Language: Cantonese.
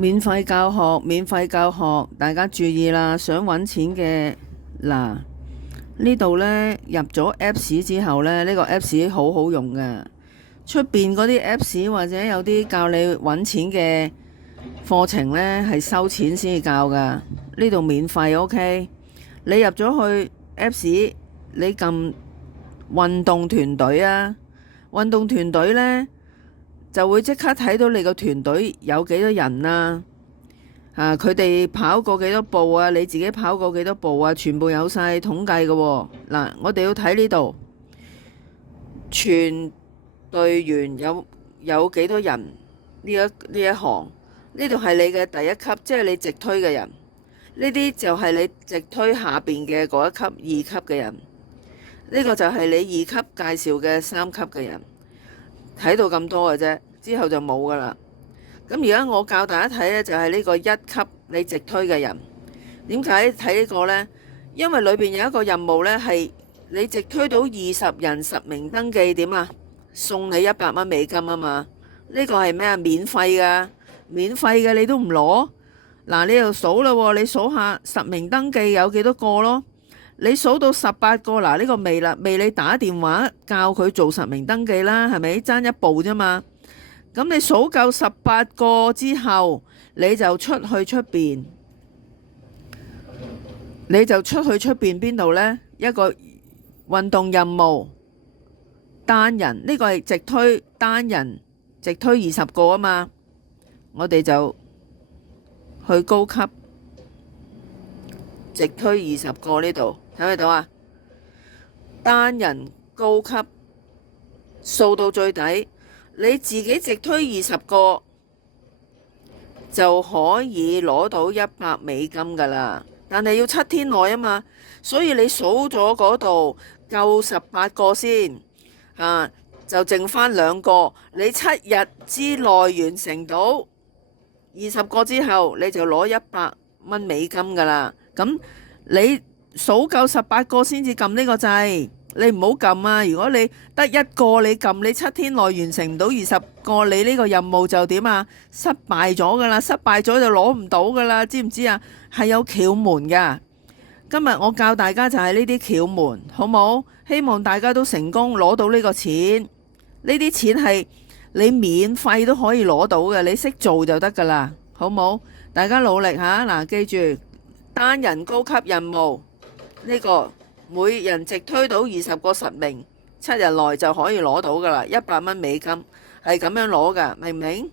免費教學，免費教學，大家注意啦！想揾錢嘅嗱，呢度呢，入咗 Apps 之後呢，呢個 Apps 好好用嘅。出邊嗰啲 Apps 或者有啲教你揾錢嘅課程呢，係收錢先至教噶。呢度免費 OK。你入咗去 Apps，你撳運動團隊啊，運動團隊呢，就會即刻睇到你個團隊有幾多人啊，佢哋跑過幾多步啊，你自己跑過幾多步啊，全部有晒統計嘅喎。嗱，我哋要睇呢度，全隊員有幾多人呢一行，呢度係你嘅第一級，即係你直推嘅人。呢啲就係你直推下邊嘅嗰一級、二級嘅人。呢個就係你二級介紹嘅三級嘅人。睇到咁多嘅啫，之後就冇噶啦。咁而家我教大家睇呢，就係呢個一級你直推嘅人。點解睇呢個呢？因為裏邊有一個任務呢，係你直推到20人實名登記，點啊？送你100蚊美金啊嘛。呢個係咩啊？免費噶，免費嘅你都唔攞。嗱，你又數啦，你數下實名登記有幾多個咯？你數到18個，嗱，呢個未啦，未你打電話教佢做實名登記啦，係咪爭一步啫嘛？咁你數夠18個之後，你就出去出邊，邊度呢？一個運動任務單人，呢個係直推單人，直推20個啊嘛。我哋就去高級直推20個呢度。睇唔睇到啊？單人高級掃到最底，你自己直推20個就可以攞到100美金噶啦。但係要7天內啊嘛，所以你數咗嗰度夠18個先就剩翻2個。你7日之內完成到20個之後，你就攞100蚊美金噶啦。咁你數夠18個先至撳呢個掣，你唔好撳啊！如果你得一個你撳，你7天內完成唔到20個，你呢個任務就點啊？失敗咗噶啦，失敗咗就攞唔到噶啦，知唔知啊？係有竅門噶。今日我教大家就係呢啲竅門，好冇？希望大家都成功攞到呢個錢。呢啲錢係你免費都可以攞到嘅，你識做就得噶啦，好冇？大家努力吓，嗱，記住單人高級任務。呢個每人直推到20個實名，7日內就可以攞到噶啦，100蚊美金係咁樣攞噶，明唔明？